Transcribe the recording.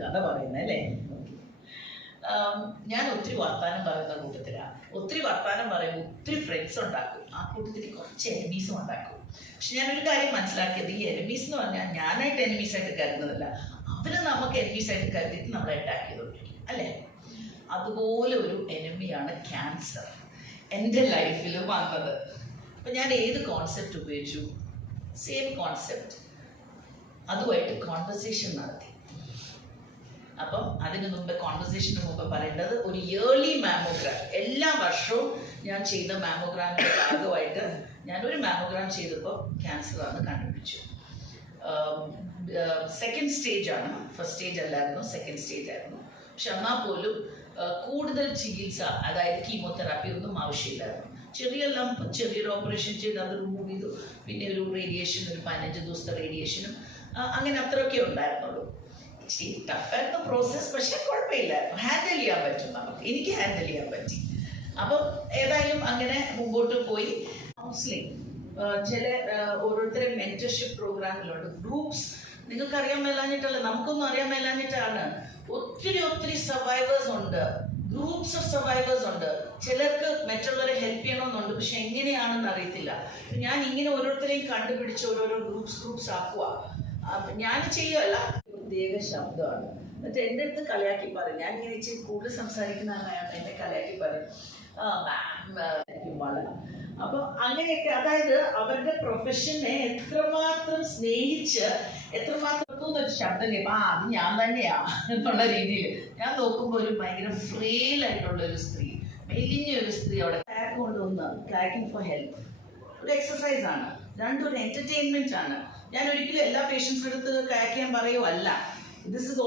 കഥ പറയുന്നത് അല്ലേ? ഞാൻ ഒത്തിരി വർത്താനം പറയുന്ന കൂട്ടത്തിലാണ് ഒത്തിരി വർത്താനം പറയും ഒത്തിരി ഫ്രണ്ട്സ് ഉണ്ടാക്കും. ആ കൂട്ടത്തിൽ കുറച്ച് എനിമീസും ഉണ്ടാക്കും. പക്ഷെ ഞാനൊരു കാര്യം മനസ്സിലാക്കിയത് ഈ എനിമീസ് എന്ന് പറഞ്ഞാൽ ഞാനായിട്ട് എനിമീസ് ആയിട്ട് കരുതുന്നതല്ല. അവർ നമുക്ക് എനിമീസ് ആയിട്ട് കരുതിയിട്ട് നമ്മളെ അറ്റാക്ക് ചെയ്തോണ്ടിരിക്കും അല്ലേ? അതുപോലെ ഒരു എനിമിയാണ് ക്യാൻസർ എന്റെ ലൈഫിൽ വന്നത്. അപ്പം ഞാൻ ഏത് കോൺസെപ്റ്റ് ഉപയോഗിച്ചു? സെയിം കോൺസെപ്റ്റ് അതുമായിട്ട് കോൺവെർസേഷൻ നടത്തി. അതിന് മുമ്പ് കോൺവെർസേഷന് മുമ്പ് പറയേണ്ടത് ഒരു ഇയർലി മാമോഗ്രാം എല്ലാ വർഷവും ഞാൻ ചെയ്ത മാമോഗ്രാമിന്റെ ഭാഗമായിട്ട് ഞാൻ ഒരു മാമോഗ്രാം ചെയ്തപ്പോൾ ക്യാൻസർ ആണ് കണ്ടുപിടിച്ചു സെക്കൻഡ് സ്റ്റേജ് ആണ്. ഫസ്റ്റ് സ്റ്റേജ് അല്ലായിരുന്നു സെക്കൻഡ് സ്റ്റേജ് ആയിരുന്നു. പക്ഷെ എന്നാൽ പോലും കൂടുതൽ ചികിത്സ അതായത് കീമോതെറാപ്പി ഒന്നും ആവശ്യമില്ലായിരുന്നു. ചെറിയ ലംപ് ചെറിയൊരു ഓപ്പറേഷൻ ചെയ്ത് അത് റിമൂവ് ചെയ്തു. പിന്നെ ഒരു റേഡിയേഷൻ ഒരു പതിനഞ്ച് ദിവസത്തെ റേഡിയേഷനും അങ്ങനെ അത്രയൊക്കെ ഉണ്ടായിരുന്നുള്ളൂ. ഇച്ചിരി പ്രോസസ്സ് പക്ഷെ കുഴപ്പമില്ല. ഹാൻഡിൽ ചെയ്യാൻ പറ്റും നമുക്ക്. എനിക്ക് ഹാൻഡിൽ ചെയ്യാൻ പറ്റി. അപ്പം ഏതായാലും അങ്ങനെ മുമ്പോട്ട് പോയി. കൗൺസിലിംഗ് ചില ഓരോരുത്തരും മെന്റർഷിപ്പ് പ്രോഗ്രാമിലുണ്ട് ഗ്രൂപ്പ്സ് നിങ്ങൾക്ക് അറിയാൻ മേലാഞ്ഞിട്ടല്ല നമുക്കൊന്നും അറിയാൻ മേലാഞ്ഞിട്ടാണ്. ഒത്തിരി ഒത്തിരി സർവൈവേഴ്സ് ഉണ്ട്. ഗ്രൂപ്പ്സ് ഓഫ് സർവൈവേഴ്സ് ഉണ്ട്. ചിലർക്ക് മറ്റുള്ളവരെ ഹെൽപ്പ് ചെയ്യണമെന്നുണ്ട് പക്ഷെ എങ്ങനെയാണെന്ന് അറിയത്തില്ല. ഞാൻ ഇങ്ങനെ ഓരോരുത്തരെയും കണ്ടുപിടിച്ച് ഓരോരോ ഗ്രൂപ്പ്സ് ഗ്രൂപ്പ്സ് ആക്കുക ഞാൻ ചെയ്യുമല്ല പ്രത്യേക ശബ്ദമാണ്. എന്നിട്ട് എന്റെ അടുത്ത് കളിയാക്കി പറയും. ഞാൻ ഇങ്ങനെ ഇച്ചിരി കൂടുതൽ സംസാരിക്കുന്ന ആളാണ് എന്നെ കളിയാക്കി പറയും. വള അപ്പൊ അങ്ങനെയൊക്കെ അതായത് അവരുടെ പ്രൊഫഷനെ എത്രമാത്രം സ്നേഹിച്ച് എത്രമാത്രം ഒരു ശബ്ദം കേൾക്കും. ആ അത് ഞാൻ തന്നെയാ എന്നുള്ള രീതിയിൽ ഞാൻ നോക്കുമ്പോൾ ഒരു ഭയങ്കര ഫ്രെയിൽ ആയിട്ടുള്ള ഒരു സ്ത്രീ മെലിഞ്ഞ ഒരു സ്ത്രീ അവിടെ. കൊണ്ടുവന്ന് ഫോർ ഹെൽപ്പ് ഒരു എക്സസൈസ് ആണ്. രണ്ടും ഒരു എന്റർടൈൻമെന്റ് ആണ്. ഞാൻ ഒരിക്കലും എല്ലാ പേഷ്യൻസിനടുത്ത് ചെയ്യാൻ പറയുമല്ല ദിസ് ഇസ്